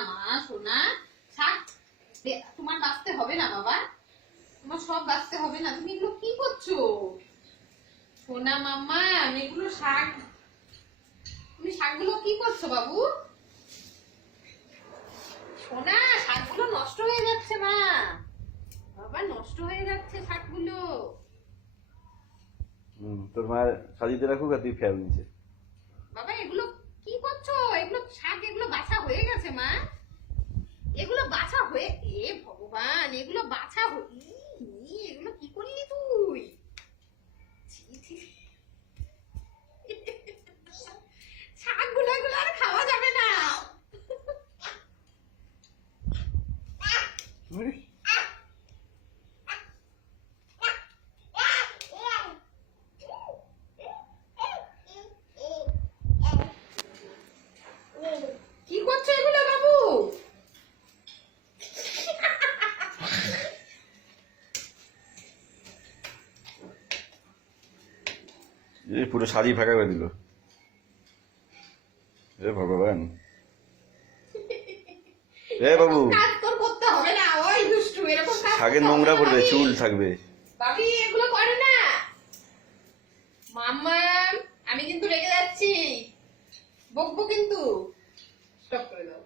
না মা সোনা তোমার বাঁচতে হবে না বাবা। তোমার সব বাঁচতে হবে না। তুমি এগুলো কি করছ? সোনা মাম্মা এগুলো শাক। তুমি শাকগুলো কি করছ বাবু? সোনা শাকগুলো নষ্ট হয়ে যাচ্ছে মা। বাবা নষ্ট হয়ে যাচ্ছে শাকগুলো। তোর মায়ের সাজিতে রাখুক আর তুই ফেল নিচে বাবা এগুলো কি করছ? এগুলো শাক এগুলো বাছা হয়ে মা। এগুলো বাছা হয়ে, এ ভগবান, এগুলো বাছা এগুলো কি করলি তুই। শাকগুলো এগুলো খাওয়া যাবে না কি করছ এগুলো বাবু এই পুরো সাজি ফাঁকা করে দিল। ভগবান। বাবু। নোংরা পড়বে চুল থাকবে। বাবি এগুলো করে না। মাম্মা আমি কিন্তু রেগে যাচ্ছি। বকবো কিন্তু। স্টপ করে দাও।